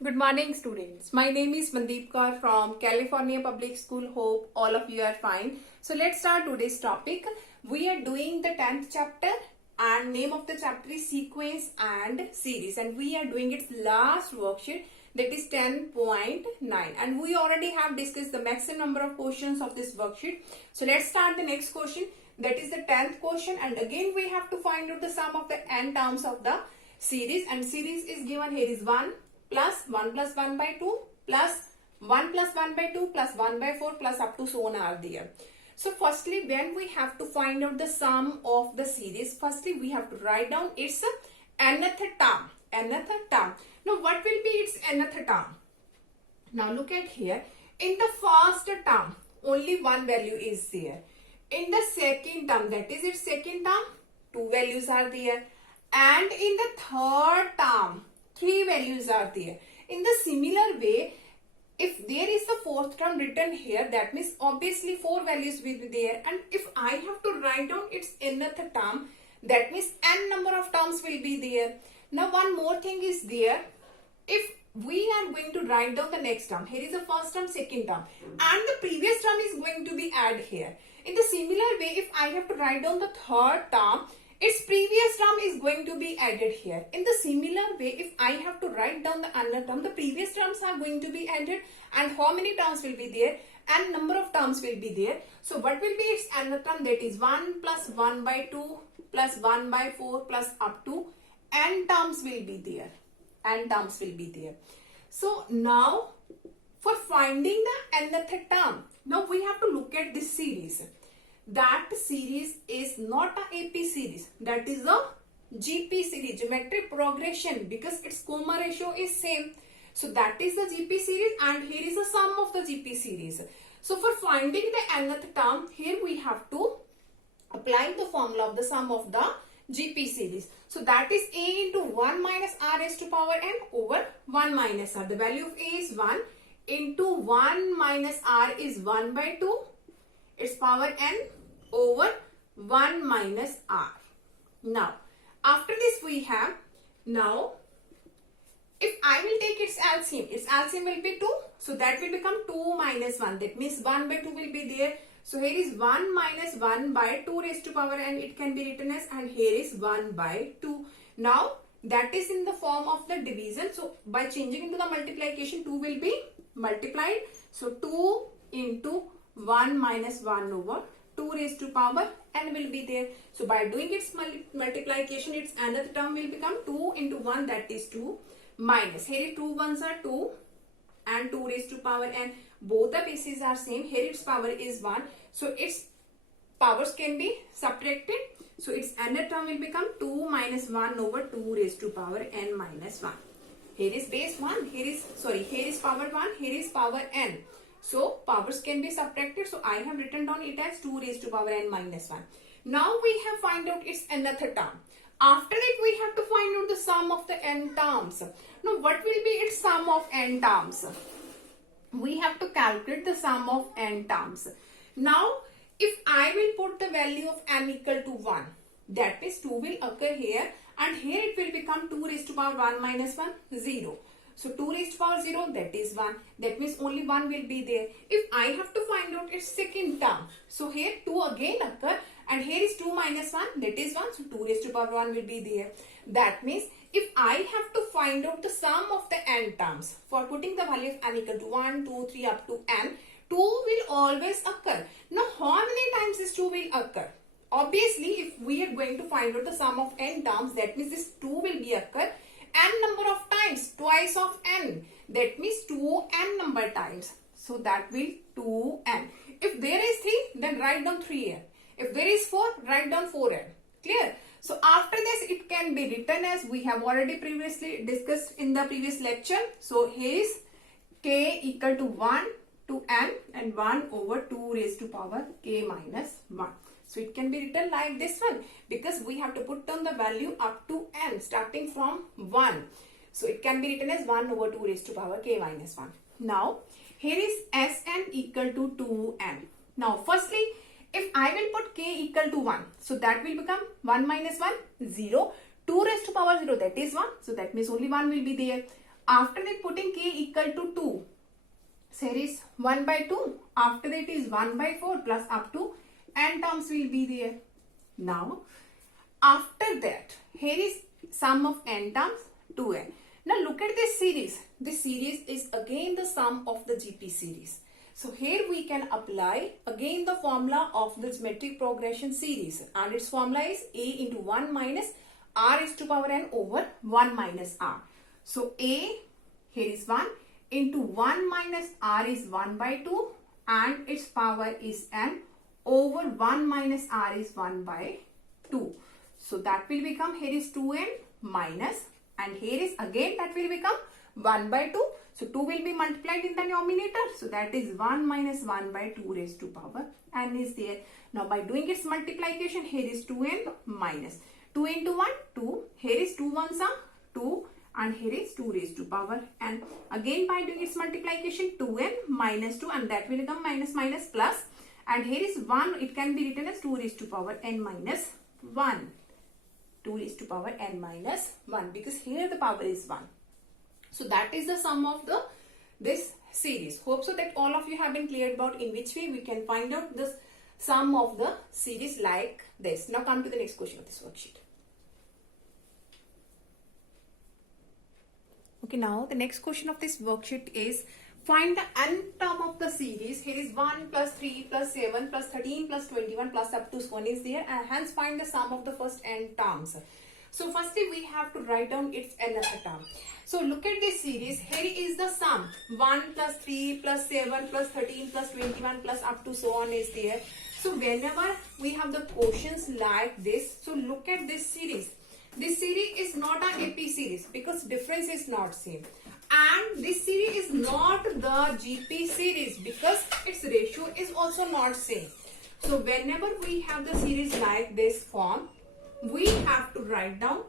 Good morning, students. My name is Mandeep Kaur from California Public School. Hope all of you are fine. So let's start today's topic. We are doing the 10th chapter and name of the chapter is sequence and series, and we are doing its last worksheet, that is 10.9, and we already have discussed the maximum number of questions of this worksheet. So let's start the next question, that is the 10th question, and again we have to find out the sum of the n terms of the series, and series is given here is 1 plus 1 plus 1 by 2 plus 1 plus 1 by 2 plus 1 by 4 plus up to so on are there. So firstly, when we have to find out the sum of the series, firstly we have to write down its nth term. Nth term. Now what will be its nth term? Now look at here. In the first term, only one value is there. In the second term, that is its second term, two values are there. And in the third term, three values are there. In the similar way, if there is the fourth term written here, that means obviously four values will be there. And if I have to write down its nth term, that means n number of terms will be there. Now one more thing is there. If we are going to write down the next term, here is the first term, second term, and the previous term is going to be added here. In the similar way, if I have to write down the third term, its previous term is going to be added here. In the similar way, if I have to write down the another term, the previous terms are going to be added, and how many terms will be there? And number of terms will be there. So what will be its another term? That is 1 plus 1 by 2 plus 1 by 4 plus up to n terms will be there. N terms will be there. So now for finding the nth term, now we have to look at this series. That series is not a AP series, that is a GP series, geometric progression, because its comma ratio is same. So that is the GP series, and here is the sum of the GP series. So for finding the nth term, here we have to apply the formula of the sum of the GP series. So that is A into 1 minus R raised to power n over 1 minus R. The value of A is 1 into 1 minus R is 1 by 2. Its power n over 1 minus R. Now, after this we have, now, if I will take its LCM will be 2. So that will become 2 minus 1. That means 1 by 2 will be there. So here is 1 minus 1 by 2 raised to power n. It can be written as, and here is 1 by 2. Now, that is in the form of the division. So by changing into the multiplication, 2 will be multiplied. So 2 into 1 minus 1 over 2 raised to power n will be there. So by doing its multiplication, its another term will become 2 into 1, that is 2, minus, here 2 ones are 2 and 2 raised to power n. Both the bases are same. Here its power is 1. So its powers can be subtracted. So its another term will become 2 minus 1 over 2 raised to power n minus 1. Here is base 1. Here is power 1. Here is power n. So powers can be subtracted. So I have written down it as 2 raised to power n minus 1. Now we have find out its nth term. After that we have to find out the sum of the n terms. Now what will be its sum of n terms? We have to calculate the sum of n terms. Now if I will put the value of n equal to 1, that means 2 will occur here, and here it will become 2 raised to power 1 minus 1, 0. So 2 raised to power 0, that is 1. That means only 1 will be there. If I have to find out its second term, so here 2 again occur, and here is 2 minus 1, that is 1. So 2 raised to power 1 will be there. That means if I have to find out the sum of the n terms, for putting the value of n equal to 1, 2, 3 up to n, 2 will always occur. Now how many times this 2 will occur? Obviously, if we are going to find out the sum of n terms, that means this 2 will be occur n number of times, twice of n. That means 2n number times. So that will 2n. If there is 3, then write down 3n. If there is 4, write down 4n. Clear? So after this, it can be written as we have already previously discussed in the previous lecture. So here is k equal to 1 to n and 1 over 2 raised to power k minus 1. So it can be written like this one, because we have to put down the value up to n starting from 1. So it can be written as 1 over 2 raised to power k minus 1. Now here is Sn equal to 2n. Now firstly, if I will put k equal to 1, so that will become 1 minus 1, 0. 2 raised to power 0, that is 1. So that means only 1 will be there. After that putting k equal to 2. So here is 1 by 2. After that is 1 by 4 plus up to n terms will be there. Now, after that, here is sum of n terms 2n. Now look at this series. This series is again the sum of the GP series. So here we can apply again the formula of the geometric progression series, and its formula is a into 1 minus r is to power n over 1 minus r. So a, here is 1, into 1 minus r is 1 by 2 and its power is n over 1 minus r is 1 by 2. So that will become, here is 2n minus, and here is again that will become 1 by 2. So 2 will be multiplied in the denominator. So that is 1 minus 1 by 2 raised to power n is there. Now by doing its multiplication, here is 2n minus 2 into 1, 2. Here is 2 ones are 2 and here is 2 raised to power n. Again by doing its multiplication, 2n minus 2, and that will become minus minus plus. And here is 1, it can be written as 2 raised to power n minus 1. 2 raised to power n minus 1, because here the power is 1. So that is the sum of this series. Hope so that all of you have been clear about in which way we can find out the sum of the series like this. Now come to the next question of this worksheet. Okay, now the next question of this worksheet is find the n term of the series. Here is 1 plus 3 plus 7 plus 13 plus 21 plus up to 1 is there, and hence find the sum of the first n terms. So firstly we have to write down its nth term. So look at this series. Here is the sum 1 plus 3 plus 7 plus 13 plus 21 plus up to so on is there. So whenever we have the quotients like this, so look at this series. This series is not an AP series because difference is not same. And this series is not the GP series because its ratio is also not same. So whenever we have the series like this form, we have to write down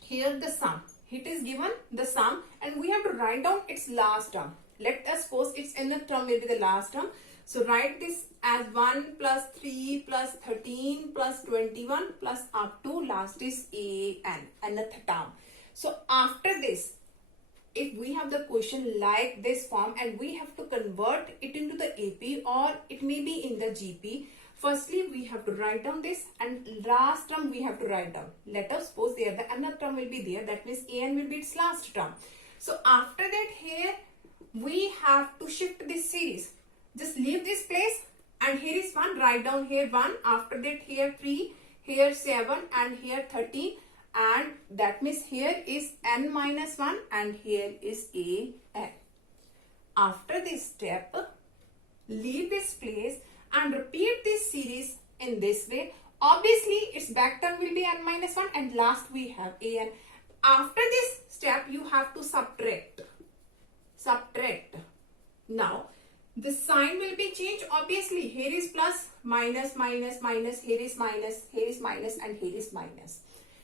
here the sum. It is given the sum and we have to write down its last term. Let us suppose its nth term will be the last term. So write this as 1 plus 3 plus 13 plus 21 plus up to last is an, nth term. So after this, if we have the question like this form and we have to convert it into the AP or it may be in the GP, firstly we have to write down this and last term we have to write down. Let us suppose there the nth term will be there, that means an will be its last term. So after that here we have to shift this series. Just leave this place and here is 1, write down here 1, after that here 3, here 7 and here 13, and that means here is n minus 1 and here is an. After this step, leave this place and repeat this series in this way. Obviously its back term will be n minus 1 and last we have an. After this step you have to subtract. Now the sign will be changed. Obviously here is plus, minus, minus, minus, here is minus, here is minus and here is minus.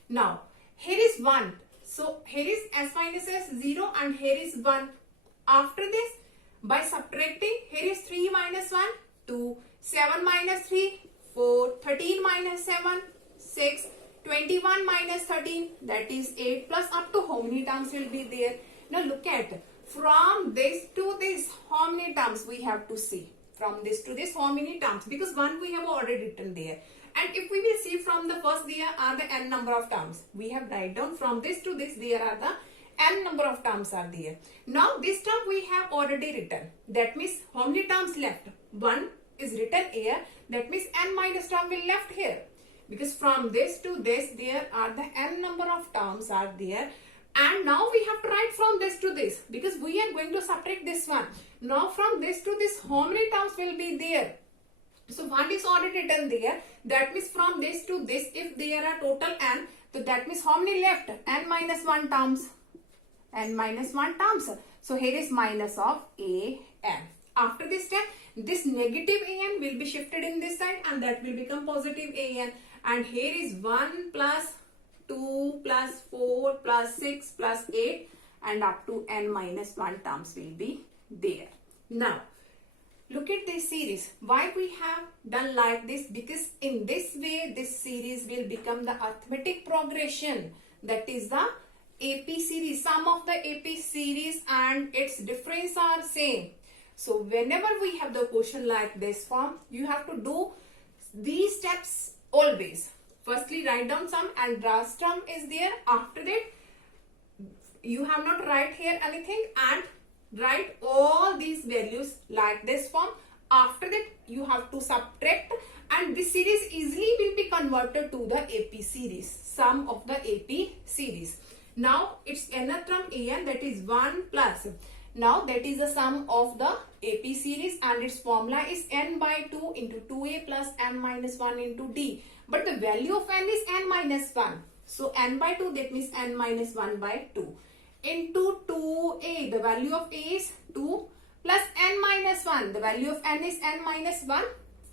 Now here is 1. So here is s minus s 0 and here is 1. After this, by subtracting, here is 3 minus 1, 2, 7 minus 3, 4, 13 minus 7, 6, 21 minus 13, that is 8 plus up to how many terms will be there. Now look at, from this to this, how many terms we have to see. From this to this, how many terms? Because 1 we have already written there. And if we will see from the first, there are the n number of terms. We have write down from this to this, there are the n number of terms are there. Now this term we have already written. That means how many terms left? 1 is written here. That means n minus term will left here. Because from this to this, there are the n number of terms are there. And now we have to write from this to this because we are going to subtract this one. Now from this to this, how many terms will be there? So 1 is already written there. That means from this to this, if there are total n, so that means how many left? N minus 1 terms. N minus 1 terms. So here is minus of an. After this step, this negative an will be shifted in this side and that will become positive an. And here is 1 plus 2 plus 4 plus 6 plus 8 and up to n minus 1 terms will be there. Now, look at this series. Why we have done like this? Because in this way, this series will become the arithmetic progression. That is the AP series, sum of the AP series and its difference are same. So whenever we have the question like this form, you have to do these steps always. Firstly, write down sum and last term is there. After that, you have not write here anything and write all these values like this form. After that, you have to subtract and this series easily will be converted to the AP series, sum of the AP series. Now its nth term an, that is 1 plus. Now that is the sum of the AP series and its formula is n by 2 into 2a plus n minus 1 into d. But the value of n is n minus 1. So n by 2, that means n minus 1 by 2 into 2a. The value of a is 2 plus n minus 1. The value of n is n minus 1.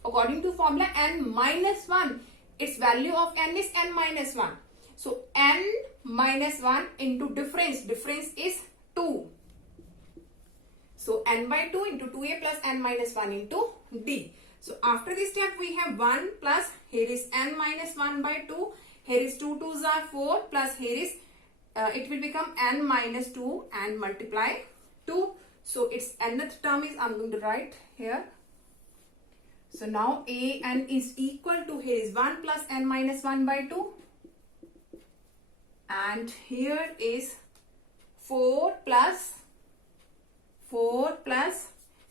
According to formula n minus 1, its value of n is n minus 1. So n minus 1 into difference. Difference is 2. So n by 2 into 2a plus n minus 1 into d. So after this step we have 1 plus, here is n minus 1 by 2. Here is 2 2s are 4 plus here is it will become n minus 2 and multiply 2. So its nth term is, I'm going to write here. So now a n is equal to, here is 1 plus n minus 1 by 2. And here is 4 plus,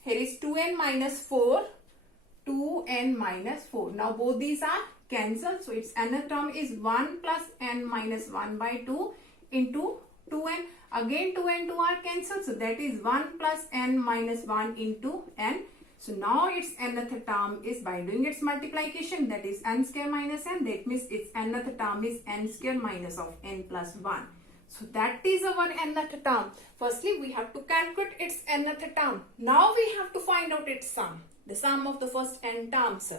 here is 2n minus 4, 2n minus 4. Now both these are cancelled. So its nth term is 1 plus n minus 1 by 2 into 2n. Again 2 and 2 are cancelled. So that is 1 plus n minus 1 into n. So now its nth term is, by doing its multiplication, that is n square minus n. That means its nth term is n square minus of n plus 1. So that is our nth term. Firstly, we have to calculate its nth term. Now we have to find out its sum. The sum of the first n terms.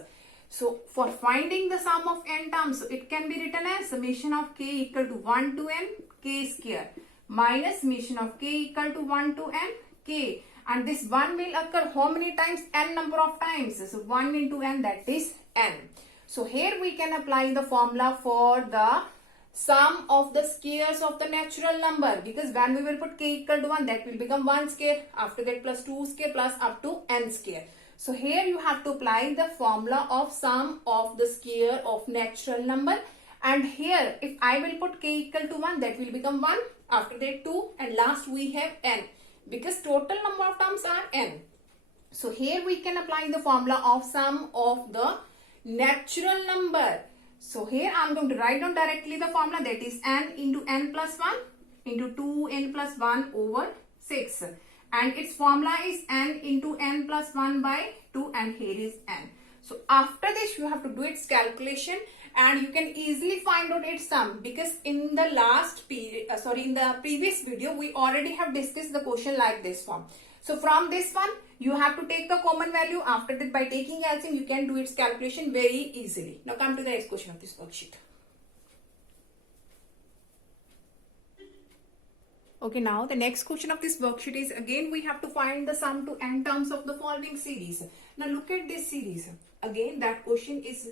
So for finding the sum of n terms, it can be written as summation of k equal to 1 to n k square minus summation of k equal to 1 to n k. And this 1 will occur how many times? N number of times. So 1 into n, that is n. So here we can apply the formula for the sum of the squares of the natural number, because when we will put k equal to 1, that will become 1 square. After that plus 2 square plus up to n square. So here you have to apply the formula of sum of the square of natural number. And here if I will put k equal to 1, that will become 1. After that 2 and last we have n. Because total number of terms are n. So here we can apply the formula of sum of the natural number. So here I am going to write down directly the formula, that is n into n plus 1 into 2n plus 1 over 6. And its formula is n into n plus 1 by 2 and here is n. So after this you have to do its calculation and you can easily find out its sum, because in the in the previous video we already have discussed the question like this form. So from this one you have to take the common value. After that, by taking LCM you can do its calculation very easily. Now come to the next question of this worksheet. Okay, now the next question of this worksheet is, again we have to find the sum to n terms of the following series. Now look at this series. Again that question is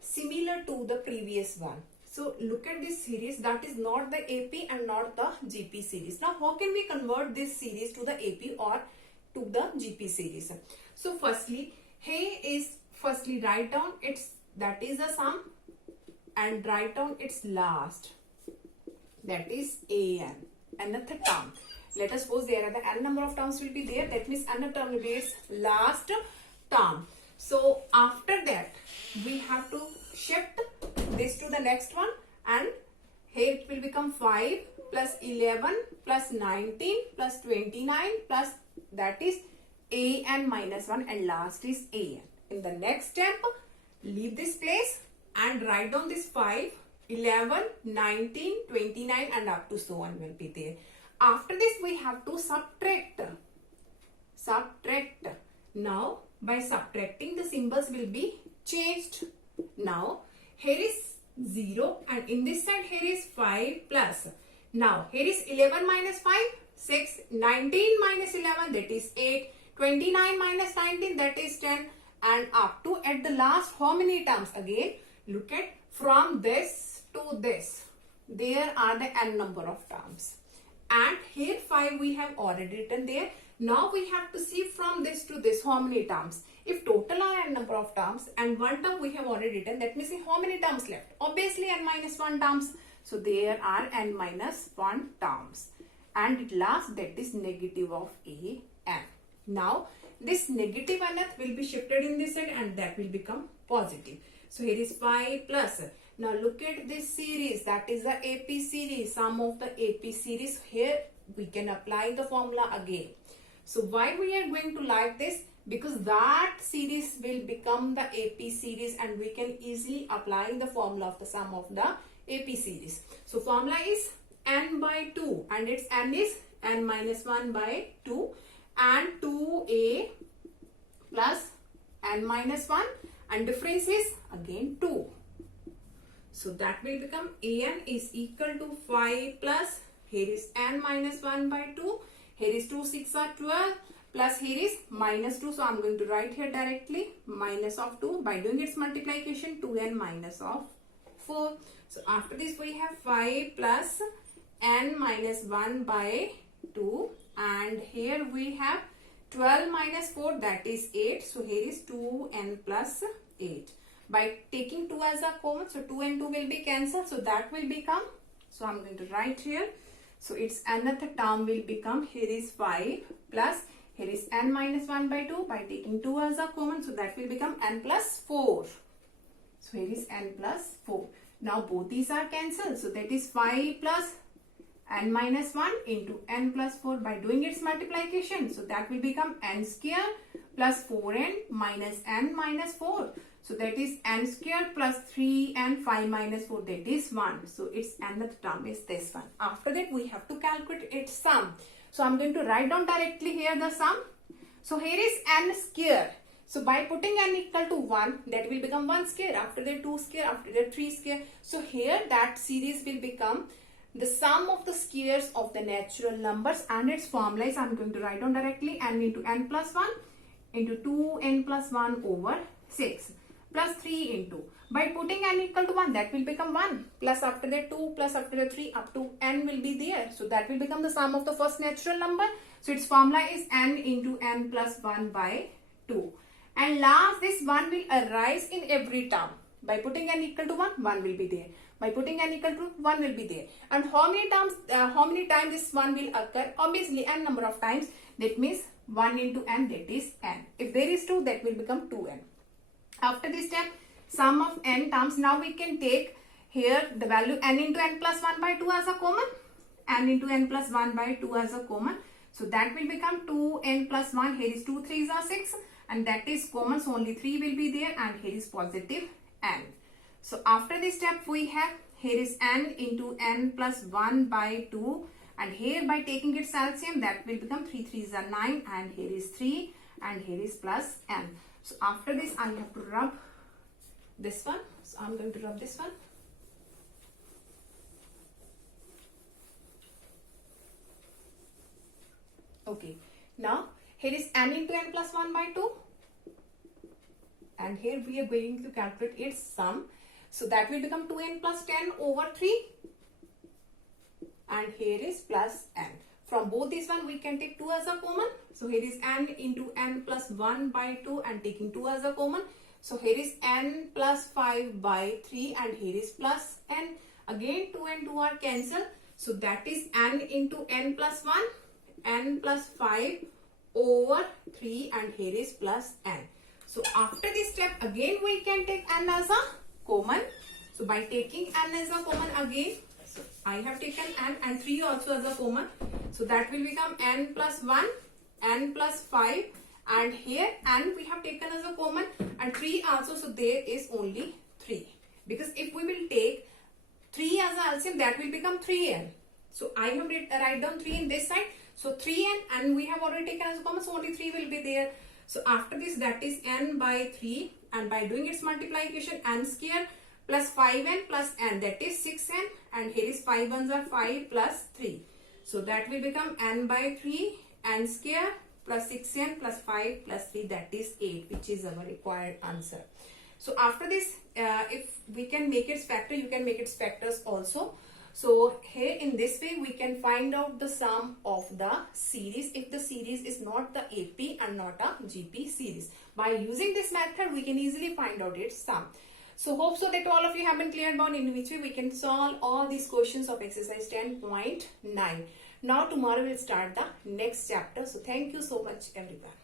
similar to the previous one. So look at this series, that is not the AP and not the GP series. Now how can we convert this series to the AP or to the GP series? So firstly, here is, firstly write down its, that is the sum, and write down its last, that is an, nth term. Let us suppose there are the n number of terms will be there, that means nth term will be its last term. So after that we have to shift this to the next one, and here it will become 5 plus 11 plus 19 plus 29 plus, that is an minus 1 and last is an. In the next step, leave this place and write down this 5, 11, 19, 29 and up to so on will be there. After this we have to subtract. Now by subtracting the symbols will be changed. Now here is 0 and in this side here is 5 plus. Now here is 11 minus 5, 6, 19 minus 11, that is 8, 29 minus 19, that is 10, and up to at the last how many terms? Again look at from this to this. there are the n number of terms. And here 5 we have already written there. Now we have to see from this to this how many terms. If total are n number of terms and one term we have already written, let me see how many terms left. Obviously n minus 1 terms. So there are n minus 1 terms. And last, that is negative of a n. Now this negative nth will be shifted in this side and that will become positive. So here is 5 plus. Now look at this series, that is the AP series, sum of the AP series. Here we can apply the formula again. So why we are going to like this? Because that series will become the AP series and we can easily apply the formula of the sum of the AP series. So formula is n by 2 and its n is n minus 1 by 2 and 2a plus n minus 1 and difference is again 2. So that will become an is equal to 5 plus, here is n minus 1 by 2, here is 2 6 are 12 plus here is minus 2. So I am going to write here directly minus of 2 by doing its multiplication 2n minus of 4. So after this we have 5 plus n minus 1 by 2 and here we have 12 minus 4, that is 8. So here is 2n plus 8. By taking 2 as a common, so 2 and 2 will be cancelled. So that will become, so I am going to write here. So its another term will become, here is 5 plus, here is n minus 1 by 2. By taking 2 as a common, so that will become n plus 4. So here is n plus 4. Now both these are cancelled. So that is 5 plus n minus 1 into n plus 4 by doing its multiplication. So that will become n square plus 4n minus n minus 4. So that is n square plus 3 and 5 minus 4, that is 1. So its another term is this one. After that we have to calculate its sum. So I am going to write down directly here the sum. So here is n square. So by putting n equal to 1, that will become 1 square. After that 2 square, after that 3 square. So here that series will become the sum of the squares of the natural numbers and its formula is, I am going to write down directly, n into n plus 1 into 2n plus 1 over 6 plus 3 into, by putting n equal to 1, that will become 1 plus after that 2 plus after that 3 up to n will be there. So that will become the sum of the first natural number. So its formula is n into n plus 1 by 2. And last, this 1 will arise in every term. By putting n equal to 1, 1 will be there. By putting n equal to 1 will be there. And how many times this 1 will occur? Obviously n number of times. That means 1 into n, that is n. If there is 2, that will become 2n. After this step, sum of n terms. Now we can take here the value n into n plus 1 by 2 as a common. N into n plus 1 by 2 as a common. So that will become 2n plus 1. Here is 2 3s are 6 and that is common. So only 3 will be there and here is positive n. So after this step we have, here is n into n plus 1 by 2 and here by taking its LCM, that will become 3 3s are 9 and here is 3 and here is plus n. So after this I have to rub this one. So I am going to rub this one. Okay. Now here is n into n plus 1 by 2 and here we are going to calculate its sum. So that will become 2n plus 10 over 3 and here is plus n. From both these one we can take 2 as a common. So here is n into n plus 1 by 2 and taking 2 as a common. So here is n plus 5 by 3 and here is plus n. Again 2 and 2 are cancelled. So that is n into n plus 1, n plus 5 over 3 and here is plus n. So after this step again we can take n as a common. So by taking n as a common again, so I have taken n and 3 also as a common. So that will become n plus 1, n plus 5 and here n we have taken as a common and 3 also. So there is only 3. Because if we will take 3 as a LCM, that will become 3n. So I have write down 3 in this side. So 3n and we have already taken as a common. So only 3 will be there. So after this, that is n by 3 and by doing its multiplication, n square plus 5n plus n, that is 6n and here is 5 ones are 5 plus 3. So that will become n by 3 n square plus 6n plus 5 plus 3, that is 8, which is our required answer. So after this, if we can make its factor, you can make its factors also. So here in this way we can find out the sum of the series if the series is not the AP and not a GP series. By using this method we can easily find out its sum. So hope so that all of you have been clear about in which way we can solve all these questions of exercise 10.9. Now tomorrow we'll start the next chapter. So thank you so much everyone.